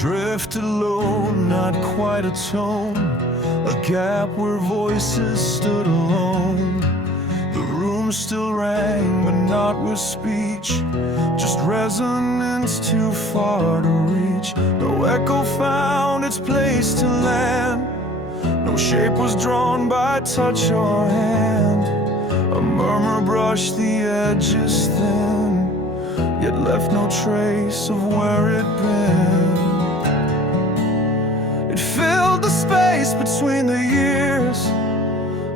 Drifted alone, not quite a tone, a gap where voices stood alone. The room still rang, but not with speech, just resonance too far to reach. No echo found its place to land, no shape was drawn by touch or hand. A murmur brushed the edges thin, yet left no trace of where it'd been. It filled the space between the years,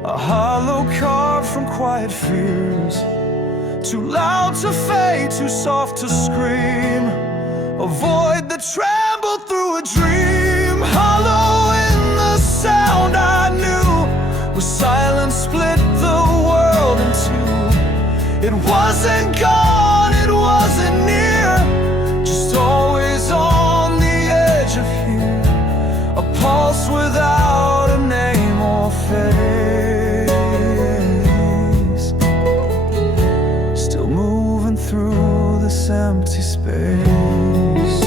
a hollow carved from quiet fears. Too loud to fade, too soft to scream, a void that trembled through a dream. Hollow in the sound I knew, where silence split the world in two. It wasn't gone, it wasn't near, just always on the edge of here. A pulse without a name or face, still moving through this empty space.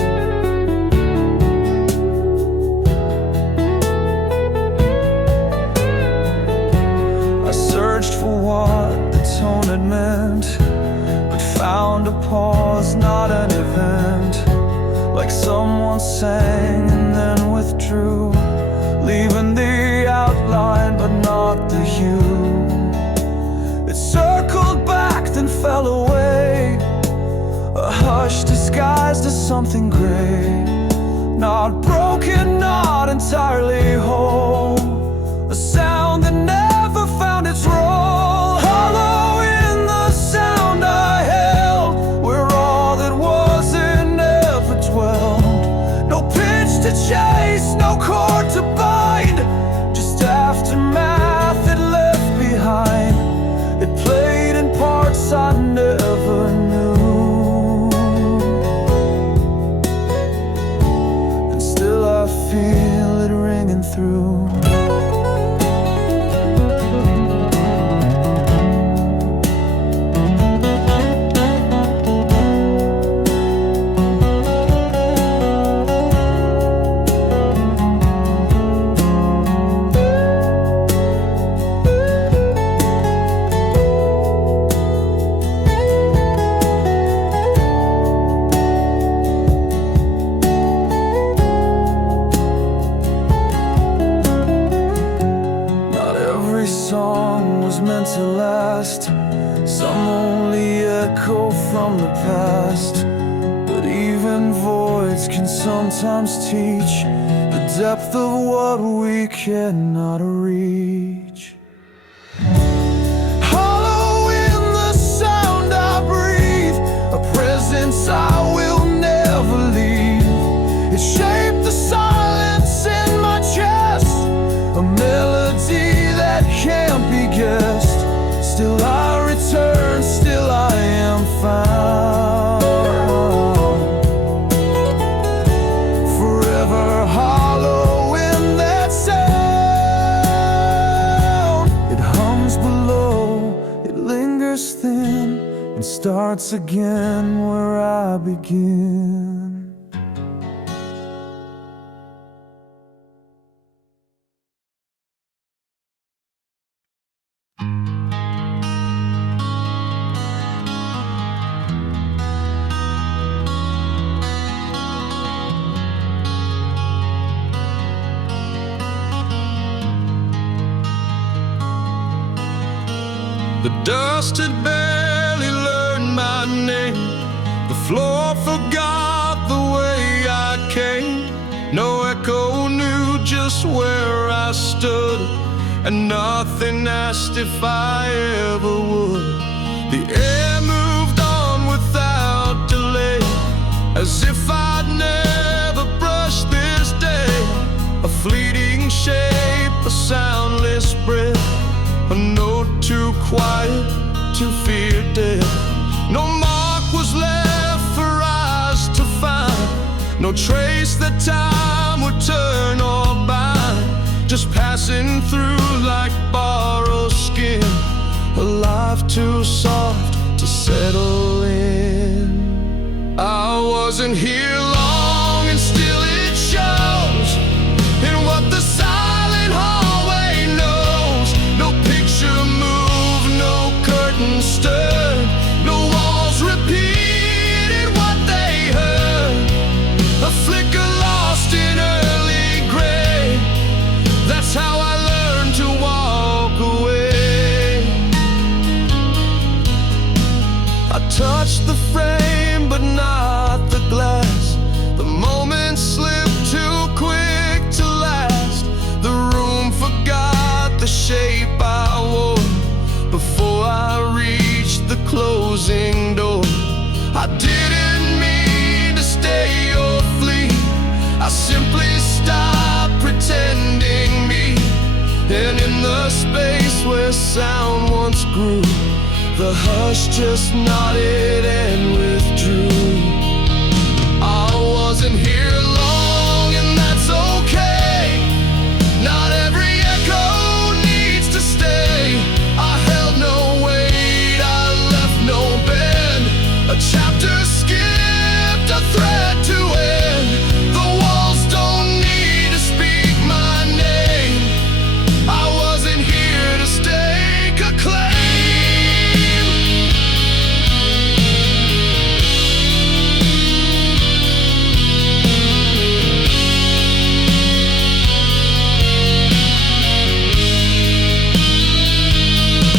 I searched for what the tone had meant, but found a pause, not an event. Like someone sang and then withdrew, leaving the outline but not the hue. It circled back then fell away, a hush disguised as something gray. Not broken, not entirely whole, a sound that never found its role. Hollow in the sound I held, where all that wasn't ever dwelled. No pitch to chase, no chord to bind, just aftermath it left behind. It played in parts I never knew, and still I feel it ringing through. Song was meant to last, some only echo from the past. But even voids can sometimes teach the depth of what we cannot reach. Hollow in the sound I breathe, a presence I will never leave. It shaped the silence in my chest, a melody that can't be guessed. Still I return, still I am found, forever hollow in that sound. It hums below, it lingers thin, and starts again where I begin. The dust had barely learned my name, the floor forgot the way I came. No echo knew just where I stood, and nothing asked if I ever would. The air moved on without delay, as if I'd never brushed this day. A fleeting shape, a soundless breath, a note too quiet to fear death. No mark was left for eyes to find, no trace that time would turn or bind. Just passing through like borrowed skin, a life too soft to settle in. I wasn't here long and still it sound once grew. The hush just nodded and withdrew. I wasn't here long, and that's okay. Not every echo needs to stay. I held no weight, I left no bend. A chapter skipped, a thread to end. The walls don't need to speak my name. I wasn't here to stake a claim.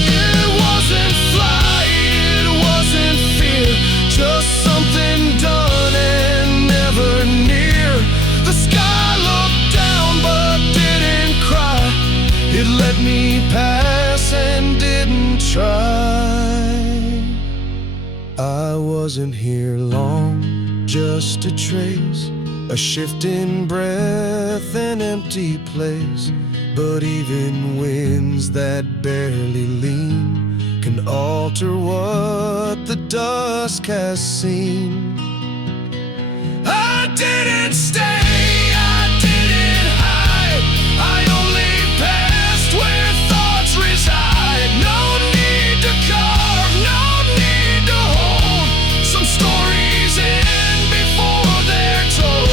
It wasn't flight, it wasn't fear, just something done and never near. The sky looked down but didn't cry. It let me pass and didn't try. I wasn't here long, just a trace, a shifting breath, an empty place. But even winds that barely lean can alter what the dusk has seen. I didn't stay, I didn't hide. I only passed where thoughts reside. No need to carve, no need to hold. Some stories end before they're told.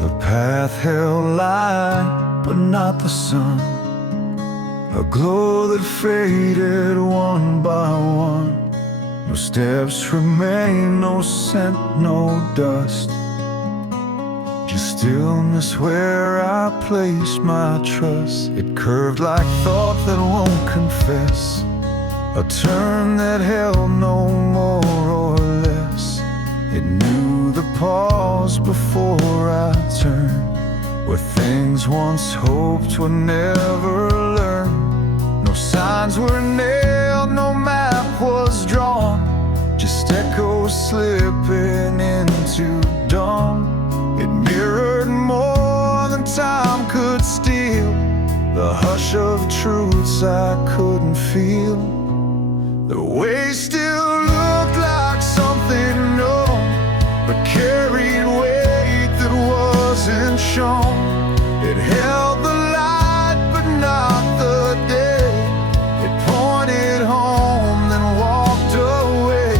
The path held light, but not the sun. A glow that faded one by one. No steps remain, no scent, no dust. Just stillness where I placed my trust. It curved like thought that won't confess, a turn that held no more or less. It knew the pause before I turned, where things once hoped would never learn. No signs were nailed, no map was drawn, just echoes slipping into dawn. It mirrored more than time could steal, the hush of truths I couldn't feel. The way still looked like something known, but carried weight that wasn't shown. It held the light, but not the day. It pointed home, then walked away.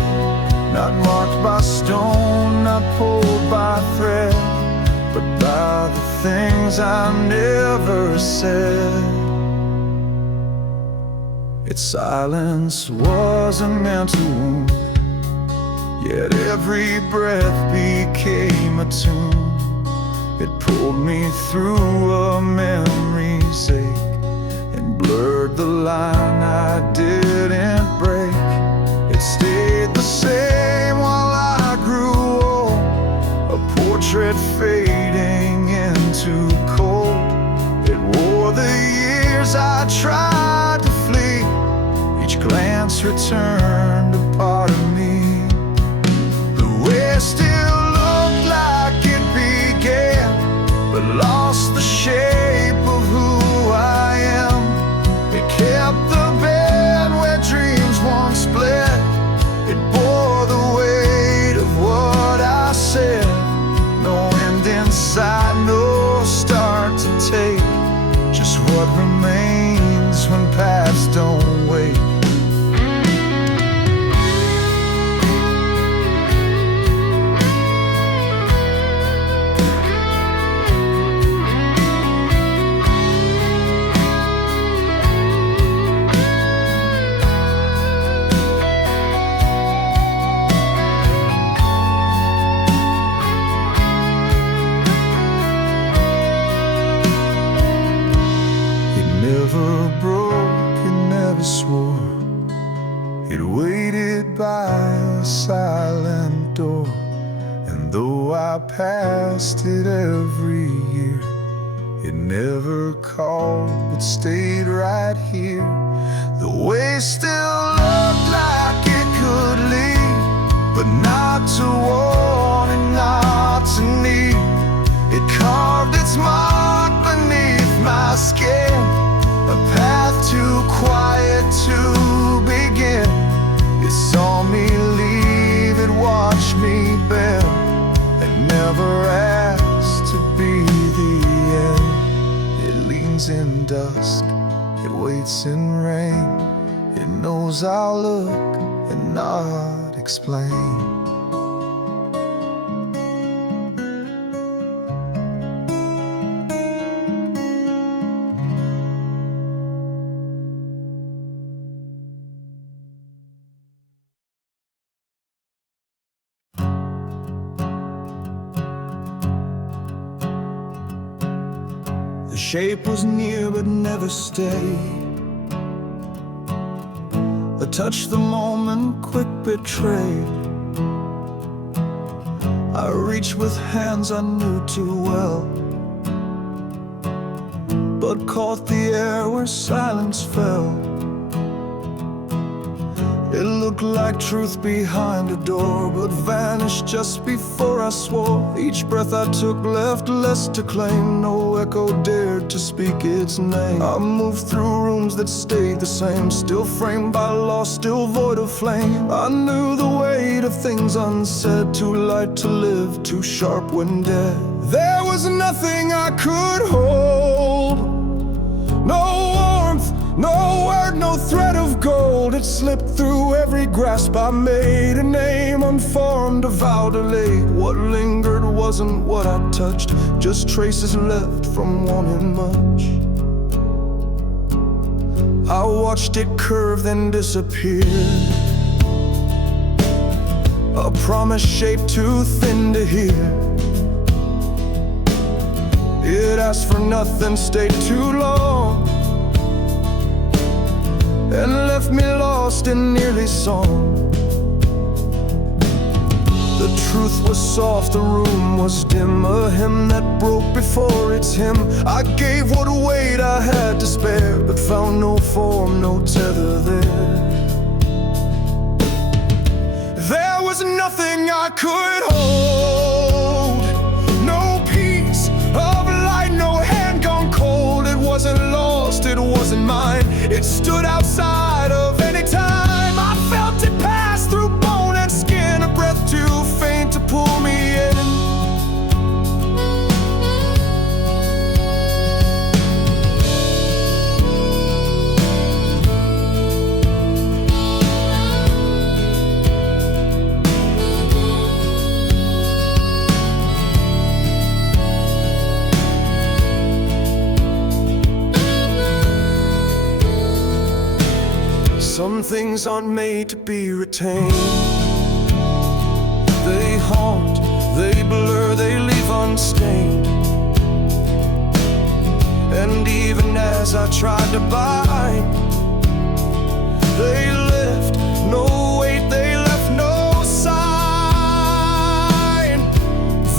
Not marked by stone, not pulled by thread, but by the things I never said. Its silence wasn't meant to wound, yet every breath became a tune. It pulled me through a memory's ache and blurred the line I didn't break. It stayed the same while I grew old, a portrait fading into cold. It wore the years I tried to flee, each glance returned a part of me. The way still looked like it began, but lost the shape of who I am. It kept the bed where dreams once bled. It bore the weight of what I said. No end in sight, no start to take, just what remains when paths don't wait. never broke, it never swore. It waited by a silent door. And though I passed it every year, it never called but stayed right here. The way still looked like it could lead, but not to want and not to need. It carved its mark beneath my skin, a path too quiet to begin. It saw me leave, it watched me bend, it never asked to be the end. It leans in dusk, it waits in rain. It knows I'll look and not explain. The shape was near but never stayed. A touch the moment, quick betrayed. I reached with hands I knew too well, but caught the air where silence fell. It looked like truth behind a door, but vanished just before I swore. Each breath I took left less to claim. No echo dared to speak its name. I moved through rooms that stayed the same, still framed by loss, still void of flame. I knew the weight of things unsaid, too light to live, too sharp when dead. There was nothing I could hold, no warmth, no word, no thread of gold. It slipped through every grasp I made, a name unformed, a vow delayed. What lingered wasn't what I touched, just traces left from wanting much. I watched it curve then disappear, a promise shaped too thin to hear. It asked for nothing, stayed too long, and left me lost in nearly song. The truth was soft, the room was dim, a hymn that broke before its hymn. I gave what weight I had to spare, but found no form, no tether there. There was nothing I could hold, no piece of light, no hand gone cold. It wasn't lost, it wasn't mine. It stood outside of any time. I felt it pass through bone and skin, a breath too faint to pull me in. Some things aren't made to be retained. They haunt, they blur, they leave unstained. And even as I tried to bite, they left no weight, they left no sign.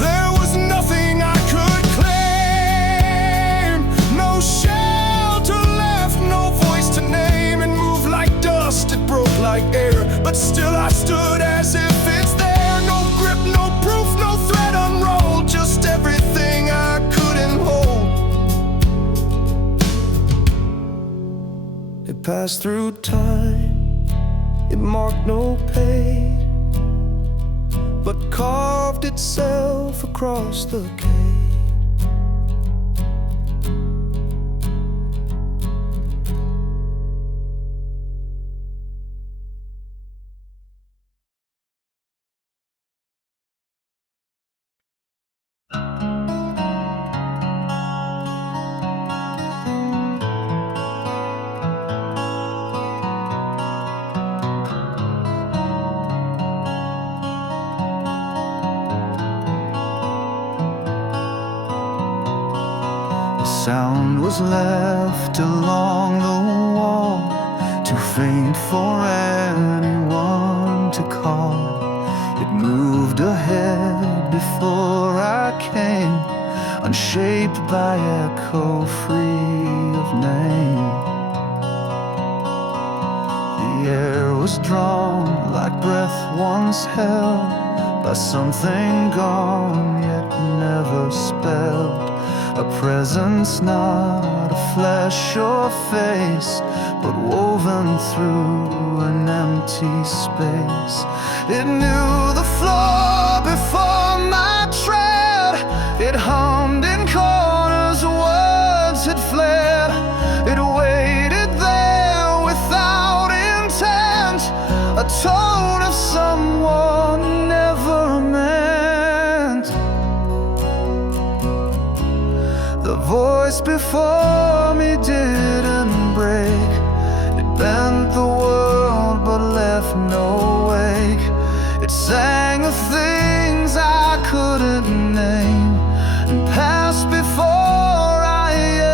There was nothing I could claim, no shelter left, no voice to name. It moved like dust, it broke like air, but still I stood as if it's there. No grip, no proof, no thread unrolled, just everything I couldn't hold. It passed through time, it marked no page, but carved itself across the cave. sound was left along the wall, too faint for anyone to call. It moved ahead before I came, unshaped by echo, free of name. The air was drawn like breath once held, by something gone yet never spelled. A presence, not a flesh or face, but woven through an empty space. It knew the floor before my tread. It hummed in corners, words had fled. It waited there without intent, a tone of someone never meant. The voice before me didn't break. It bent the world but left no wake. It sang the things I couldn't name, and passed before I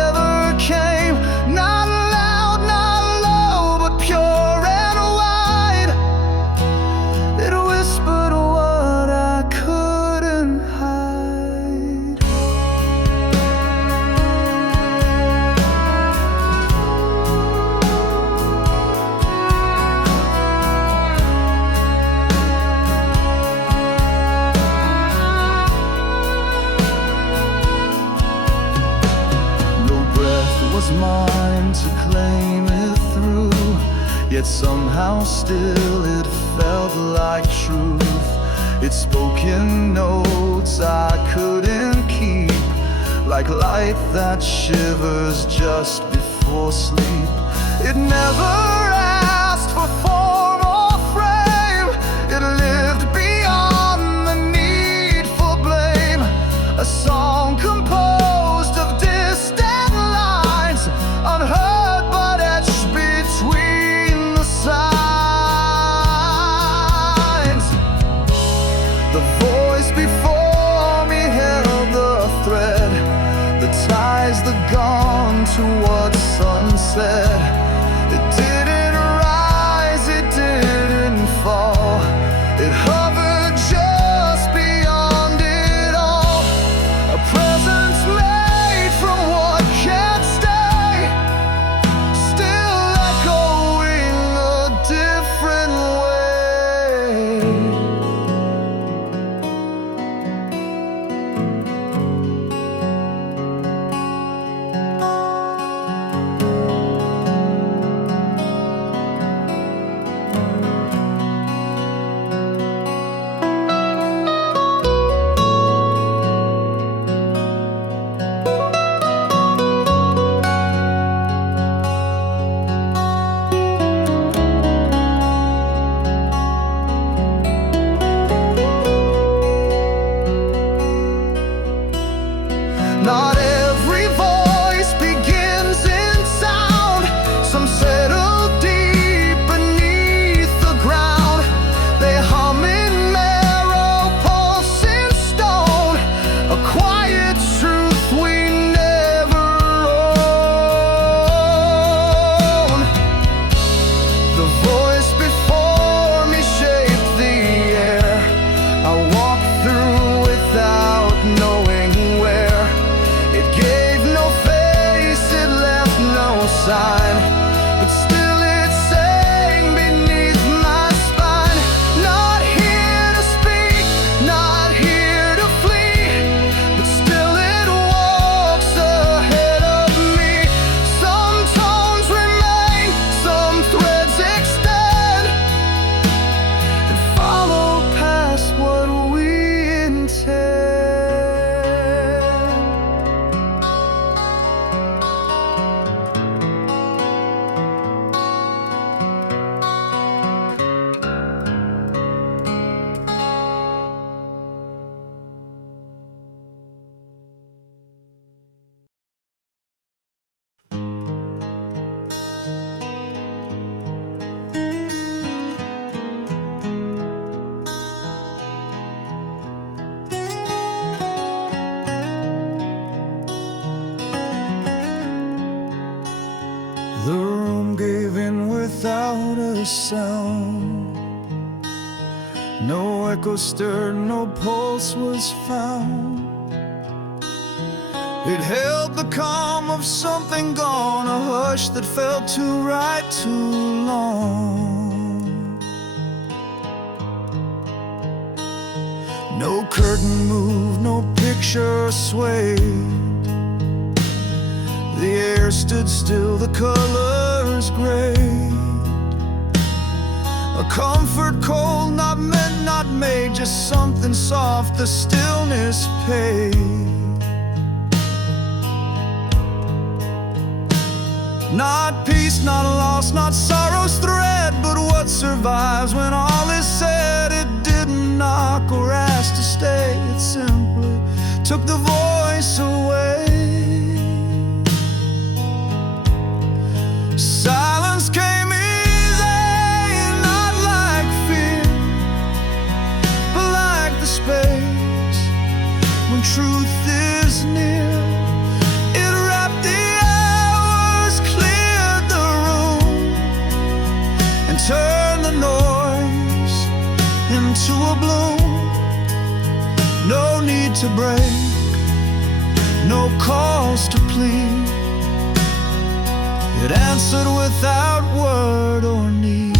ever came. Not loud, not low, but pure and wide. It whispered what I couldn't hide. Was mine to claim it through, yet somehow still it felt like truth. It spoke in notes I couldn't keep, like light that shivers just before sleep. It never asked for form or frame. It lived beyond the need for blame. A song composed of distant lines, unheard but etched between the signs. The voice before me held the thread that ties the gone towards sunset. It didn't rise, it didn't fall. It hovered just beyond it all. A presence made from what can't stay, still echoing a different way. Not every voice begins in sound. Some settle deep beneath the ground. They hum in marrow, pulse in stone, a quiet truth we never own. The voice before me shaped the air I walked through without knowing where. It gave no face, it left no sign, but still it sang beneath my spine. Not here to speak, not here to flee, but still it walks ahead of me. Some tones remain, some threads extend, and follow past what we intend. The room gave in without a sound. No echo stirred, no pulse was found. It held the calm of something gone, a hush that felt too right too long. No curtain moved, no picture swayed. The air stood still, the colors grayed. A comfort cold, not meant, not made, just something soft, the stillness paid. Not peace, not loss, not sorrow's thread, but what survives when all is said. It didn't knock or ask to stay, it simply took the voice away. Silence came easy, not like fear, but like the space when truth is near. It wrapped the hours, cleared the room, and turned the noise into a bloom. No need to break, no cause to plead. It answered without word or need.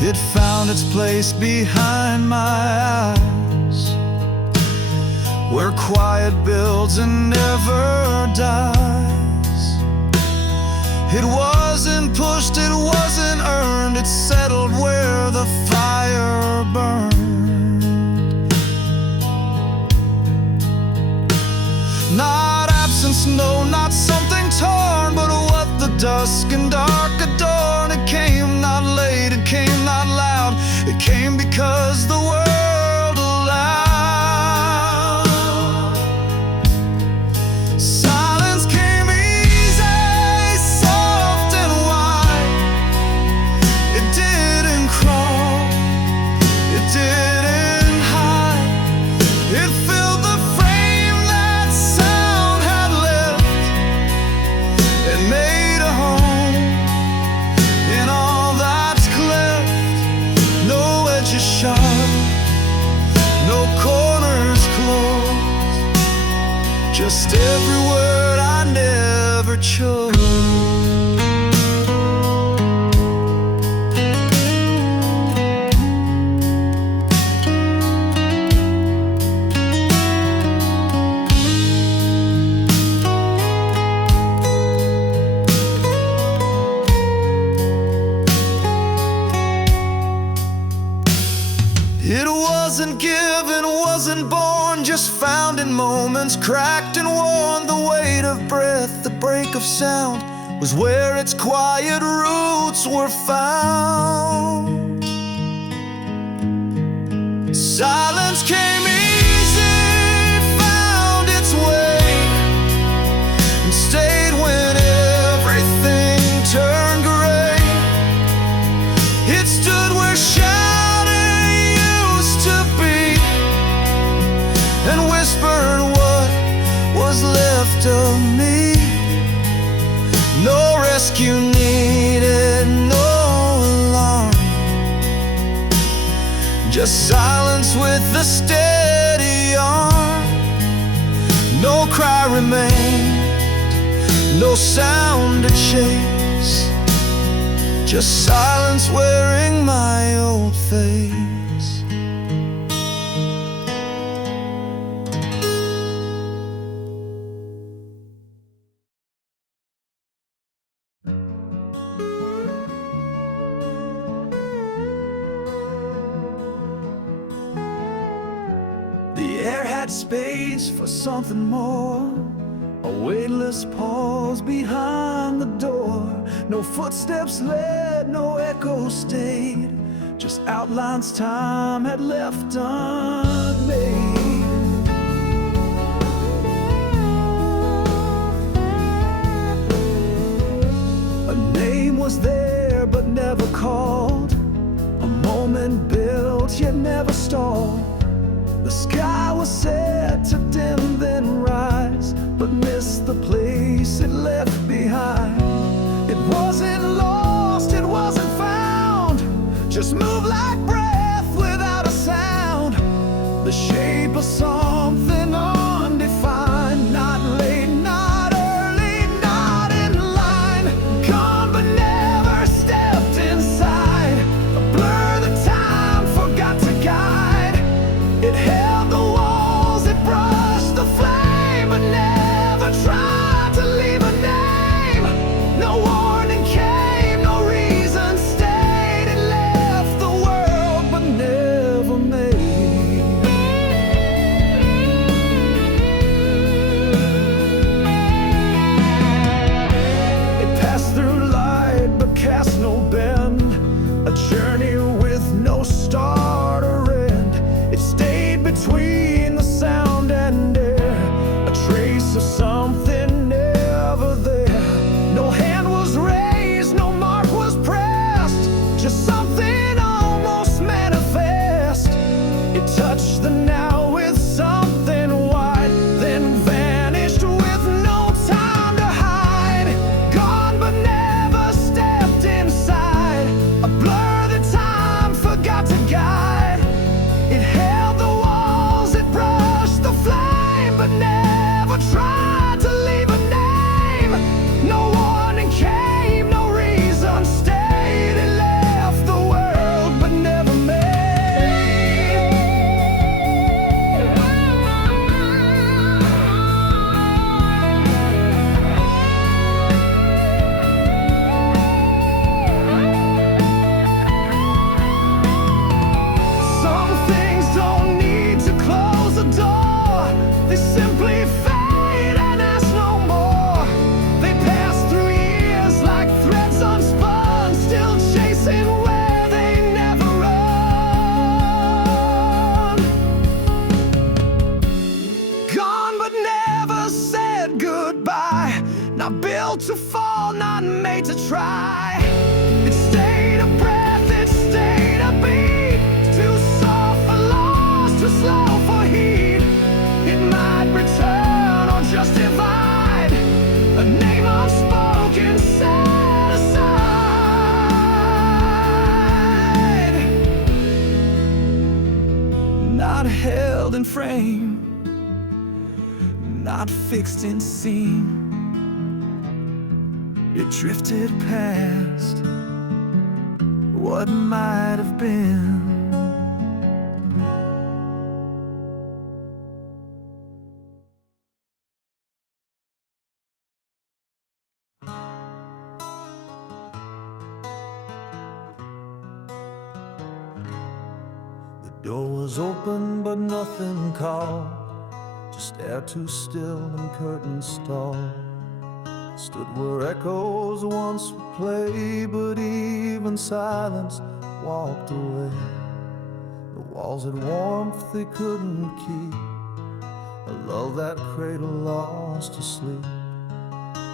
It found its place behind my eyes, where quiet builds and never dies. It wasn't pushed, it wasn't earned, it settled where the fire burned. Not absence, no, not something torn, but what the dusk and dark adorn. It came not late, it came not loud, it came because the world allowed. Silence came easy, soft and wide. It didn't crawl, it didn't hide. It filled the frame that sound had left, and made a home in all that's cleft. No edges sharp, no corners closed, just every word I never chose. It wasn't given, wasn't born, just found in moments, cracked and worn. The weight of breath, the break of sound, was where its quiet roots were found. Silence came easy, found its way, and stayed when everything turned gray. It stood where shouting used to be, and whispered what was left of me. No rescue needed, no alarm, just silence with a steady arm. No cry remained, no sound to chase, just silence wearing my old face. The air had space for something more, a weightless pause behind the door. No footsteps led, no echo stayed, just outlines time had left unmade. A name was there but never called, a moment built yet never stalled. The sky was set to dim then rise, but missed the place it left behind. It wasn't lost, it wasn't found, just moved like breath without a sound. The shape of something undefined, not late, not early, not in line. Gone but never stepped inside, a blur the time forgot to guide. It held the walls, it brushed the flame, but never tried to leave a name. No warning came, no reason stayed. It left the world but never made. It passed through light but cast no bend, a journey with no start or end. It stayed between the sound and air, a trace of something never there. No hand was raised, no mark was pressed, just something almost manifest. It touched the now with something wide, then vanished with no time to hide. Gone but never stepped inside, a blur that time forgot to guide. It held the walls, it brushed the flame, but never tried to leave a name. No warning came, no reason stayed. It left the world but never made. Some things don't need to close the door, they simply fade and ask no more. They pass through years like threads unspun, still chasing where they never run. Gone but never said goodbye, not built to fall, not made to try. It stayed a breath, it stayed a beat, too soft for loss, too slow for heat. It might return or just divide, a name unspoken set aside. Not held in frame, not fixed in scene. It drifted past what might have been. The door was open but nothing called, just air too still and curtains stalled. Stood where echoes once would play, but even silence walked away. The walls had warmth they couldn't keep, a lull that cradle lost to sleep.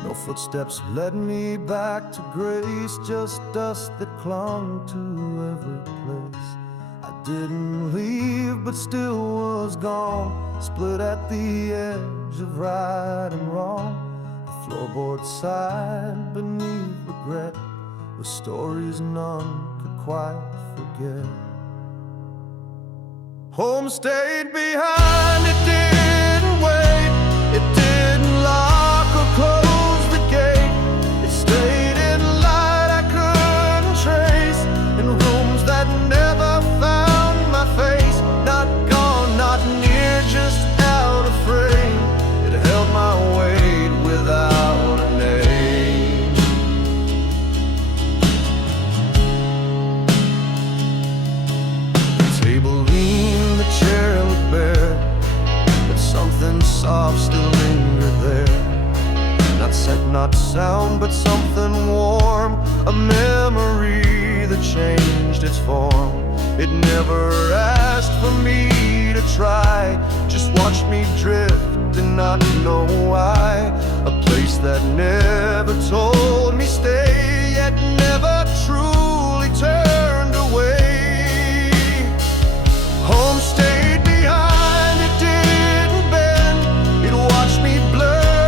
No footsteps led me back to grace, just dust that clung to every place. I didn't leave but still was gone, split at the edge of right and wrong. Floorboard sighed beneath regret, with stories none could quite forget. Home stayed behind, it didn't wait, it didn't lock or close the gate. It stayed in light I couldn't trace, in rooms that never found my face. Not gone, not near, just out of frame. It held my weight without a name. The table leaned, the chair looked bare, but something soft still lingered there. Not scent, not sound, but something warm, a memory that changed its form. It never asked for me to try, just watched me drift and not know why. A place that never told me stay, yet never truly turned away. Home stayed behind, it didn't bend, it watched me blur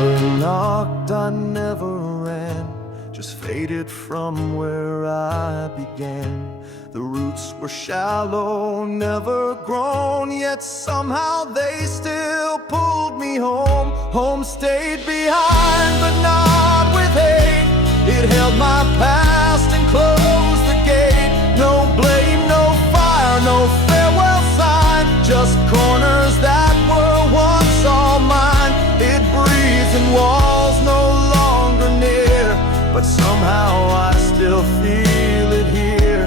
never knocked, I never ran, just faded from where I began. The roots were shallow, never grown, yet somehow they still pulled me home. Home stayed behind, but not with hate. It held my past and closed the gate. No blame, no fire, no farewell sign, just corners that were once all mine. It breathes in walls no longer near, but somehow I still feel it here.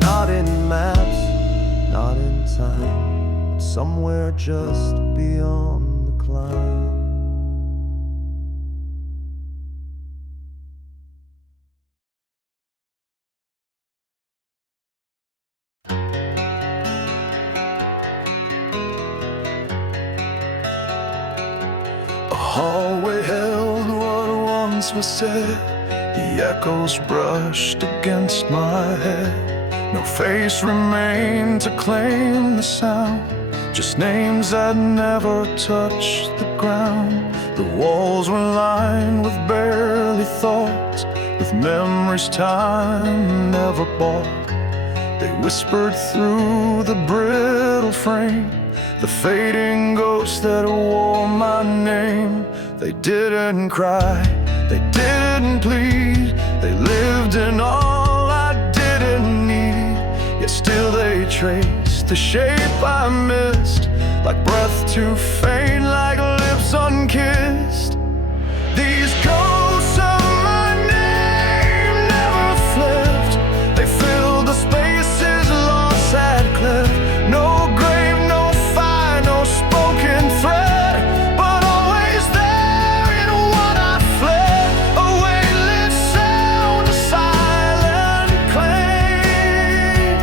Not in maps, not in time, but somewhere just beyond the climb. A hallway held what once was said. The echoes brushed against my head. No face remained to claim the sound, just names that never touched the ground. The walls were lined with barely thoughts, with memories time never bought. They whispered through the brittle frame, the fading ghosts that wore my name. They didn't cry, they didn't plead, they lived in all I didn't need. Yet still they traced the shape I missed, like breath too faint, like lips unkissed. These ghosts of my name never flipped, they filled the spaces lost had cleft. No grave, no fire, no spoken thread, but always there in what I fled. A weightless sound, a silent claim.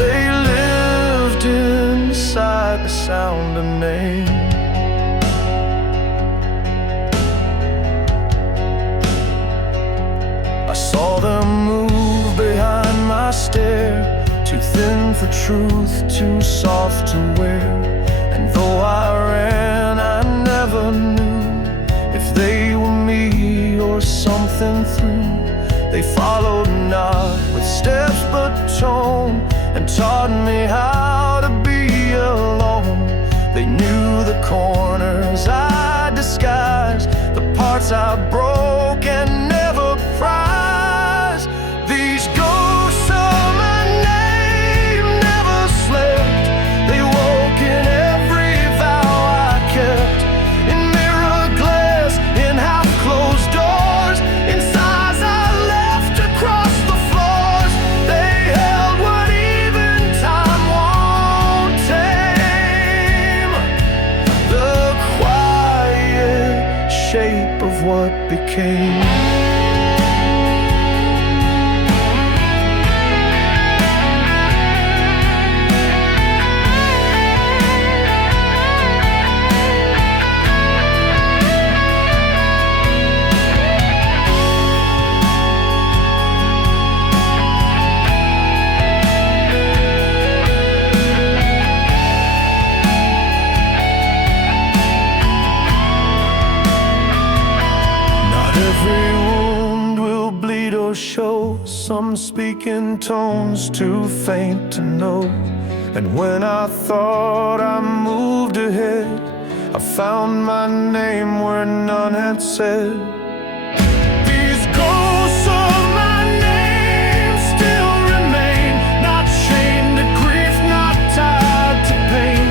They lived inside the sound of name. I saw them move behind my stare, too thin for truth, too soft to wear. And though I ran, I never knew if they were me or something through. They followed not with steps but tone, and taught me how to be alone. They knew the corners I disguised, the parts I broke and never prized. These ghosts of my name never slept, they woke in every vow I kept. In mirror glass, in half-closed doors, in sighs I left across the floors. They held what even time won't tame, the quiet shape of what became. Every wound will bleed or show, some speak in tones too faint to know. And when I thought I moved ahead, I found my name where none had said. These ghosts of my name still remain, not chained to grief, not tied to pain,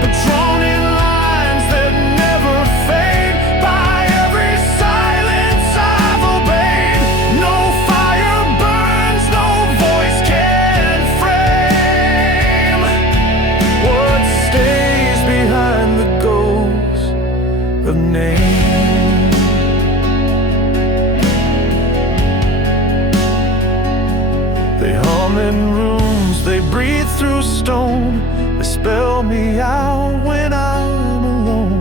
but drawn in lines that never fade. By every silence I've obeyed, no fire burns, no voice can frame what stays behind the ghost of name. They hum in rooms, they breathe through stone, they spell me out when I'm alone.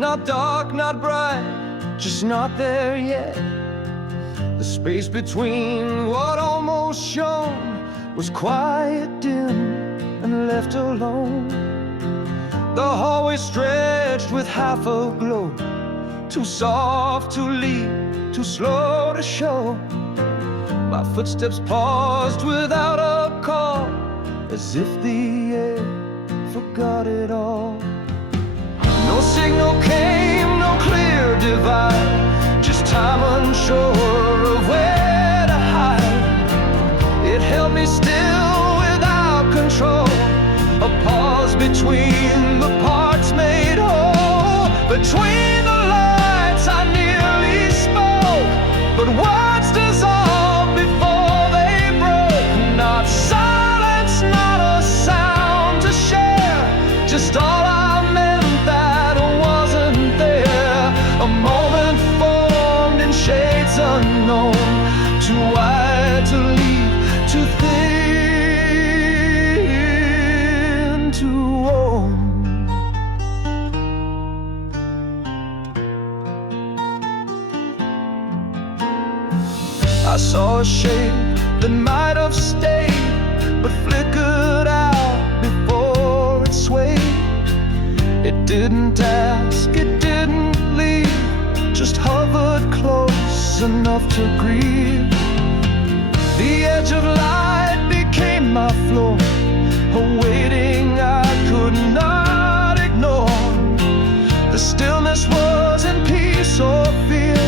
Not dark, not bright, just not there yet. The space between what almost shone was quiet, dim, and left alone. The hallway stretched with half a glow, too soft to lead, too slow to show. My footsteps paused without a call, as if the air forgot it all. No signal came, no clear divide, just time unsure of where to hide. It held me still without control, a pause between the parts made whole. Between the lights I nearly spoke, but words dissolved before they broke. Not silence, not a sound to share, just all I meant that wasn't there. A moment formed in shades unknown, too wide to leave, too thin to own. I saw a shape that might have stayed, but flickered out before it swayed. It didn't ask, it didn't leave, just hovered close enough to grieve. The edge of light became my floor, a waiting I could not ignore. The stillness wasn't peace or fear,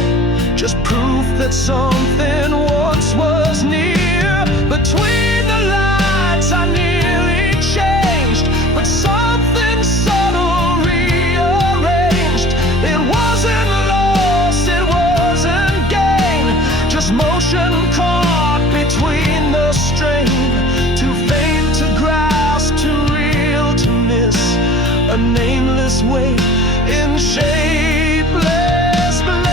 just proof that something once was near. Between the lights I nearly changed, but something subtle rearranged. It wasn't lost, it wasn't gain, just motion caught between the strain. Too faint to grasp, too real to miss, a nameless weight in shapeless bliss.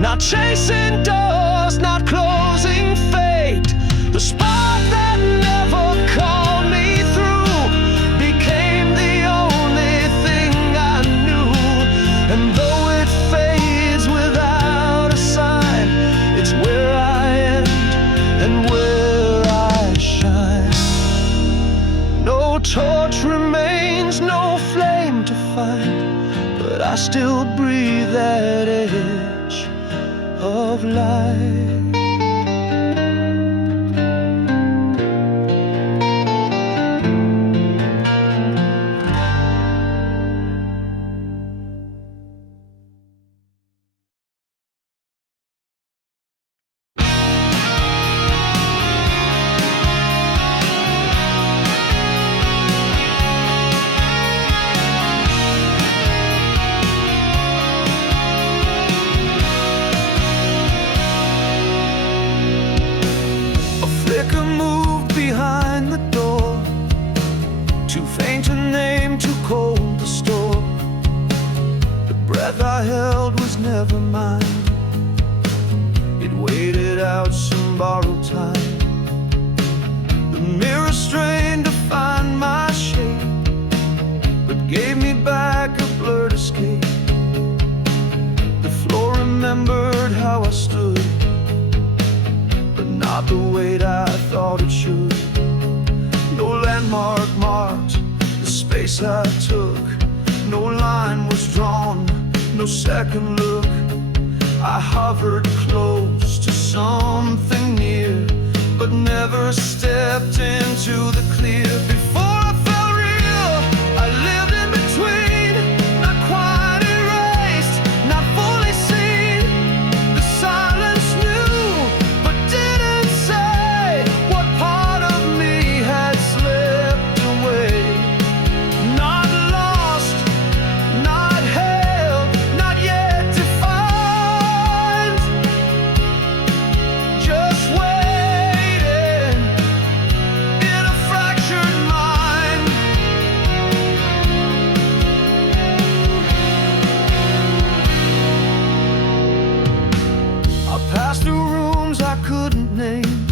Not chasing doors, not closing fate. The spark that never called me through became the only thing I knew. And though it fades without a sign, it's where I end and where I shine. No torch remains, no flame to find, but I still breathe that edge of light. Behind the door, too faint to name, too cold to store. The breath I held was never mine, it waited out some borrowed time. The mirror strained to find my shape, but gave me back a blurred escape. The floor remembered how I stood, but not the weight I thought it should. No landmark marked the space I took, no line was drawn, no second look. I hovered close to something near, but never stepped into the clear. Before I felt real, I lived in between, not quite erased, not fully seen. The silence knew, but didn't say what part of me had slipped. passed through rooms I couldn't name.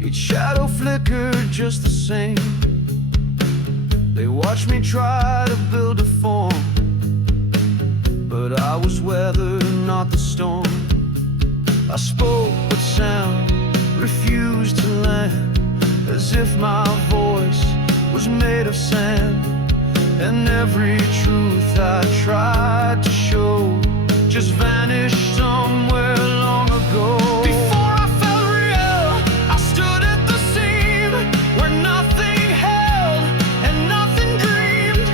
Each shadow flickered just the same. They watched me try to build a form, but I was weather, not the storm. I spoke but sound refused to land, as if my voice was made of sand. And every truth I tried to show just vanished somewhere long ago. Before I felt real, I stood at the seam where nothing held and nothing dreamed.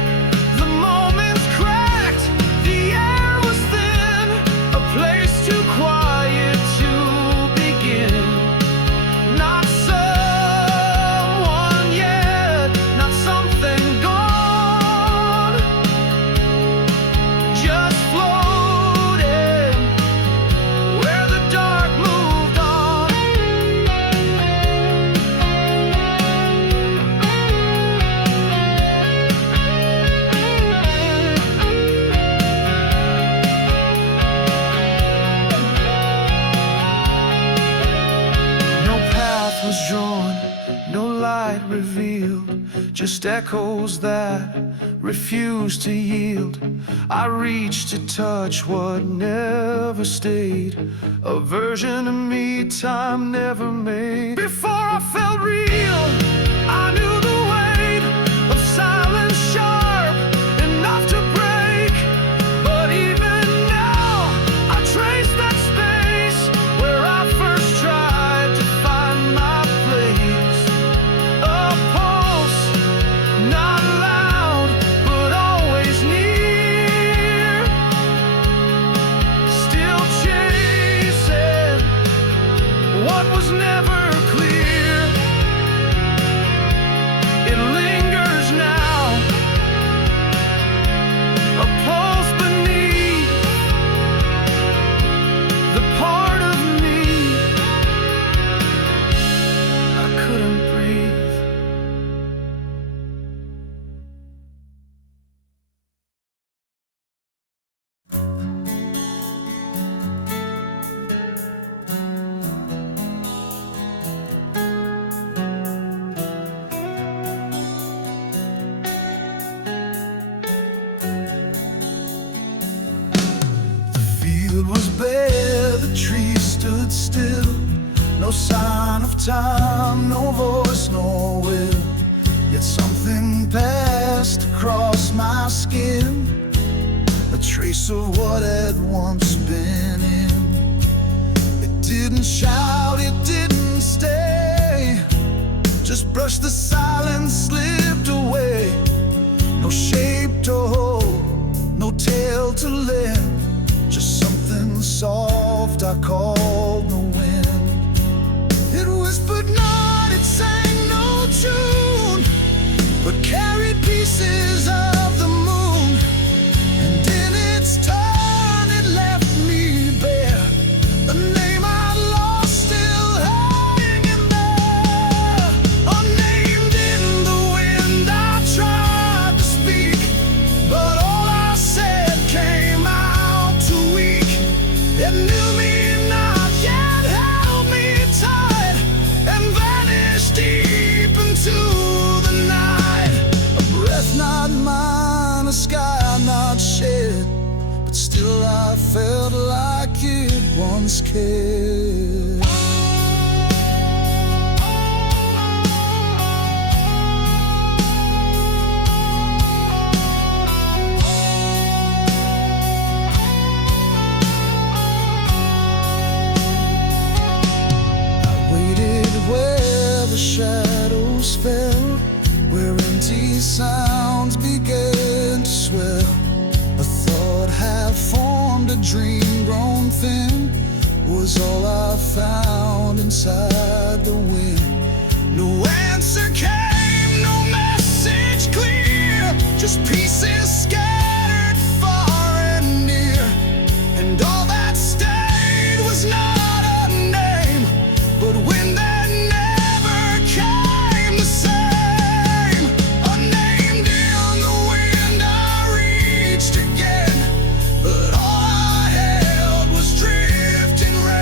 The moments cracked, the air was thin, a place too quiet to begin. Not someone yet, not something gone, just floating where the dark moved on. No path was drawn, no light revealed, just echoes that refused to yield. I reached to touch what never stayed, a version of me time never made. Before I felt real, I knew the weight of silence sharp enough to break. But even now, I trace that space where I first tried to find my place. A pulse, not loud, but always near. Still chasing what was never clear. It lingers now, a pulse beneath the part of me I couldn't breathe. The field was bare, the trees stood still. No sign of time, no voice, no will. Yet something passed across my skin, a trace of what had once been in. It didn't shout, it didn't stay, just brushed the silence, slipped away. No shape to hold, no tail to lend, just something soft I called the wind. It whispered not, it sang no tune, but carried pieces of the moon. And in its turn it left me bare, a name I'd lost still hanging there. Unnamed in the wind, I tried to speak, but all I said came out too weak. It knew me not, yet held me tight, and vanished deep into the night. A breath not mine, a sky not shed, but still I felt like it once cared. I waited where the shadows fell, where empty sounds began to swell. A thought half formed, a dream grown thin, was all I found inside the wind. No answer came, no message clear, just pieces scattered far and near. And all that stayed was not a name, but when that never came the same. Unnamed in the wind, I reached again, but all I held was drifting rain.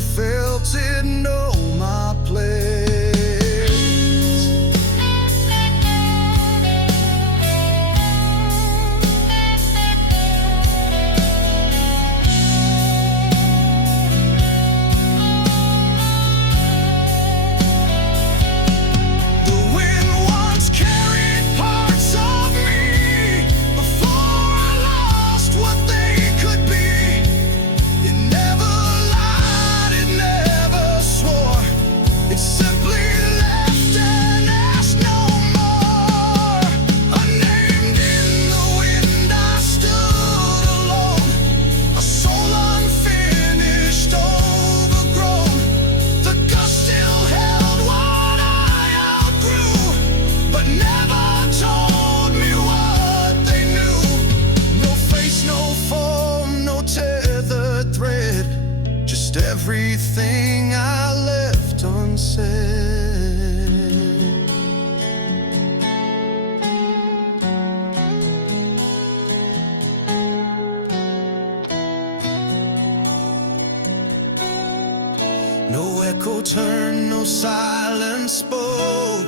still felt it know my place. Everything I left unsaid. No echo turned, no silence spoke.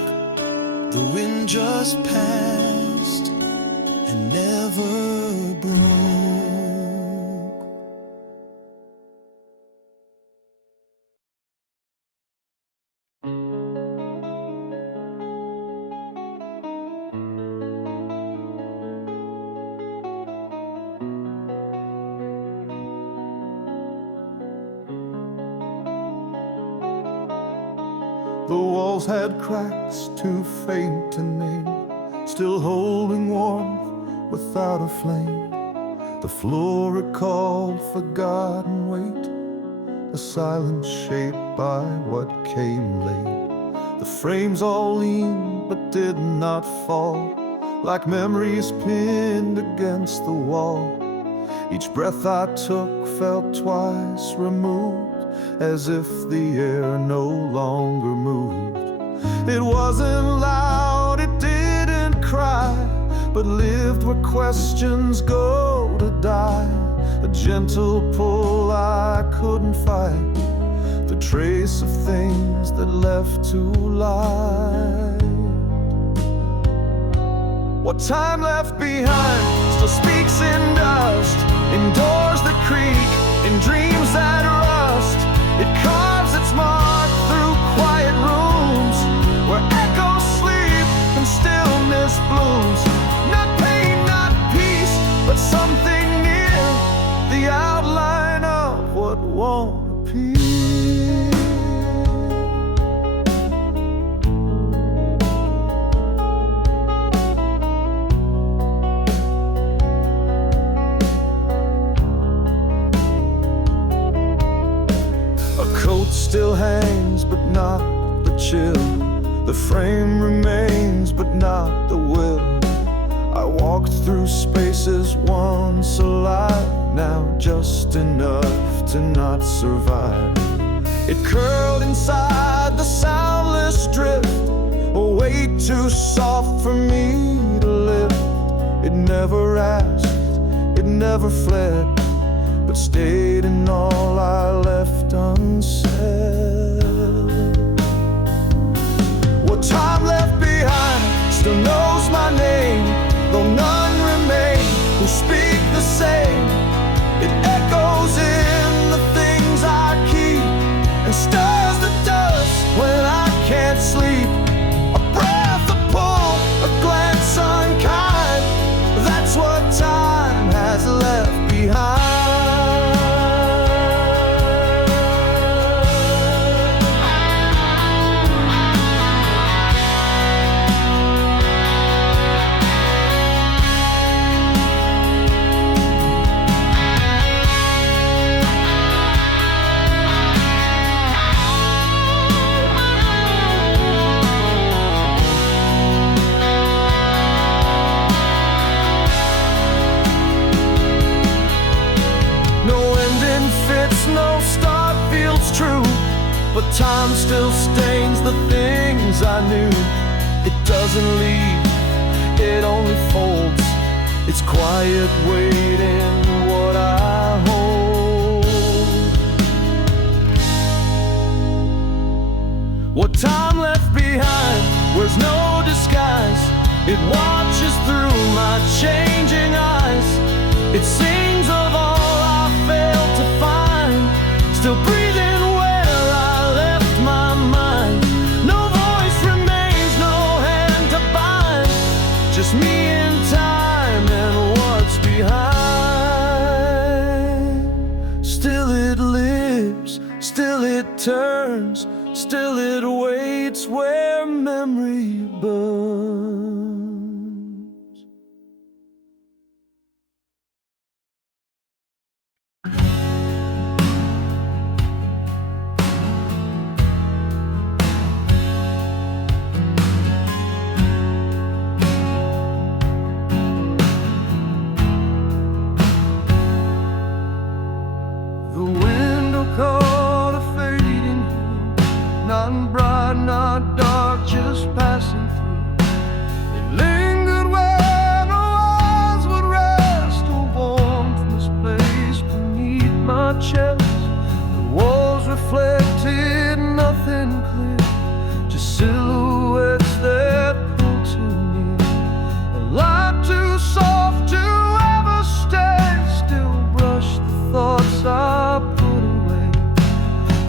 The wind just passed and never broke. The walls had cracks too faint to name, still holding warmth without a flame. The floor recalled forgotten weight, a silence shaped by what came late. The frames all leaned but did not fall, like memories pinned against the wall. Each breath I took felt twice removed, as if the air no longer moved. It wasn't loud, it didn't cry, but lived where questions go to die. A gentle pull I couldn't fight, the trace of things that left too light. What time left behind still speaks in dust, in doors that creak, in dreams that rust. It carves its mark through quiet rooms, where echoes sleep and stillness blooms. Not pain, not peace, but something near, the outline of what won't appear. Still hangs, but not the chill. The frame remains, but not the will. I walked through spaces once alive, now just enough to not survive. It curled inside the soundless drift, a weight too soft for me to lift. It never asked, it never fled, but stayed in all I left unsaid. What time left behind still knows my name, though none remain who speak the same. It echoes in the things I keep, and stirs the dust when I can't sleep. A breath, a pull, a glance unkind, that's what time has left behind. No start feels true, but time still stains the things I knew. It doesn't leave, it only folds. It's quiet waiting what I hold. what time left behind wears no disguise. It watches through my changing eyes. It sings of all I failed to find, still breathing where I left my mind. No voice remains, no hand to bind, just me in time and what's behind. Still it lives, still it turns, still it waits where memory burns. The window caught a fading hue, not bright, not dark, just passing through. It lingered where no eyes would rest, a warmth misplaced beneath my chest. The walls reflected nothing clear, just silhouettes that pull too near. A light too soft to ever stay, still brush the thoughts I put away.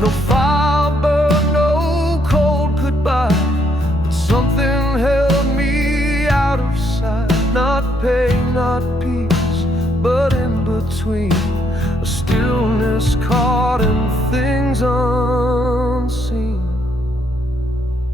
No fire burned, no cold goodbye, but something held me out of sight. Not pain, not peace, but in between, a stillness caught in things unseen.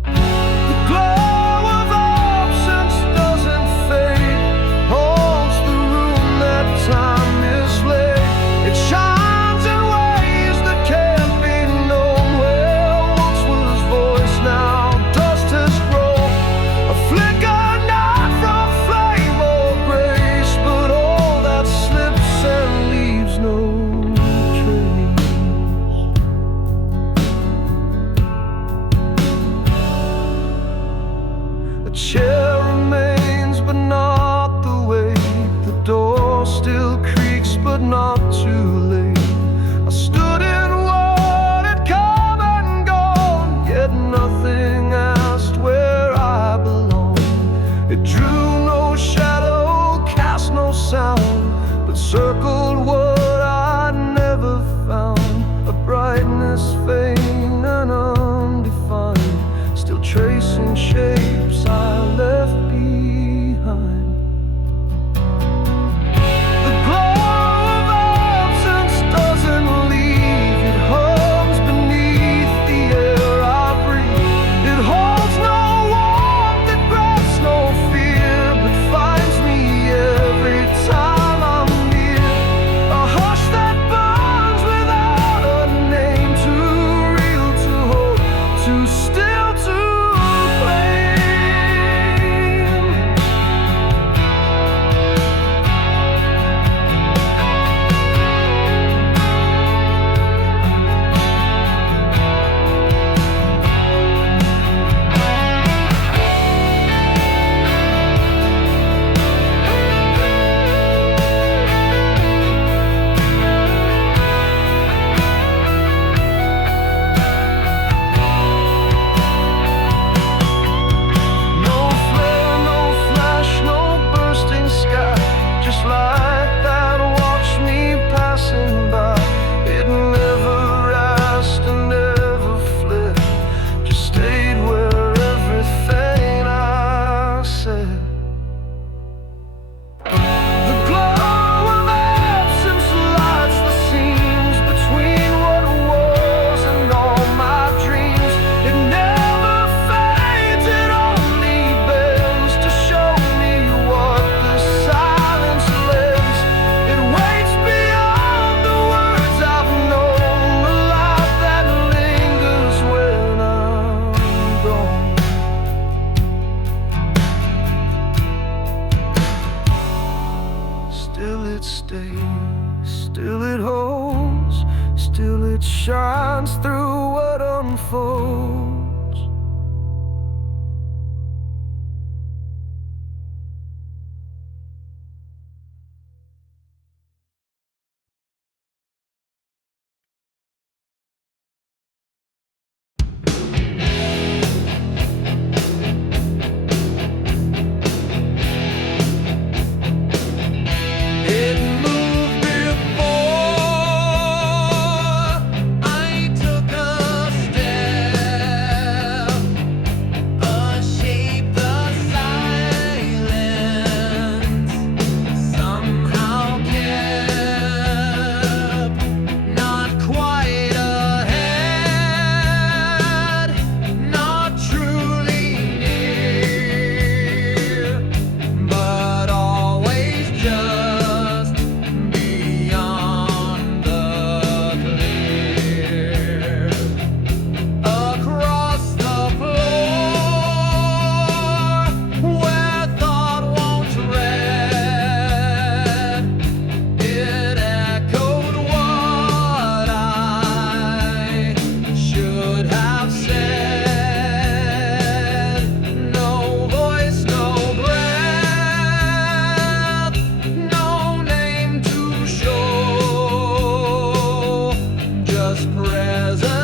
The glow of absence doesn't fade, haunts the room that time mislaid. It shines in ways that can't be known. Where once was voice, now dust has grown. A flicker not from flame or grace, but all that slips and leaves no trace. A chair remains, but not the weight. The door still creaks, but not too late. I stood in what had come and gone, yet nothing asked where I belong. It drew no shadow, cast no sound, but circled what I'd never found. A brightness faint and undefined, still tracing shapes I left behind. The glow of absence doesn't leave, it hums beneath the air I breathe. It holds no warmth, it grasps no fear, but finds me every time I'm near. A hush that burns without a name to was present.